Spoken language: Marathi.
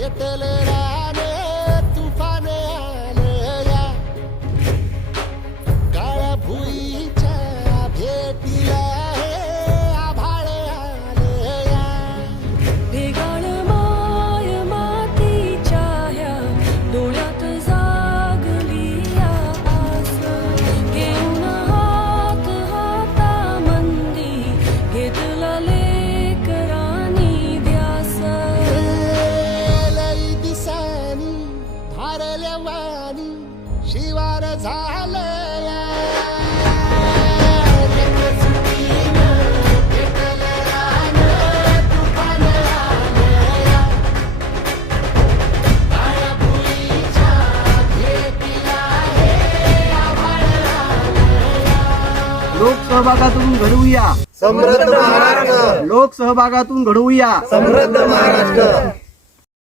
पेटले राने तुफान आलं या काळ्या भुईच्या भेटीला हे आभाळ आलं या ढेगाळ माय मातीच्या ह्या डोळ्यात जागली या आस घेऊन हात हातामंदी घेतला लेकरांनी ध्यास लई दिसानी भारल्या वाणी शिवार झालं या सुटीनं पेटलं रानं तुफान आलं या काळ्या भुईच्या भेटीला हे आभाळ आलं या लोकसहभागातून घडवूया समृद्ध महाराष्ट्र. लोकसहभागातून घडवूया समृद्ध महाराष्ट्र.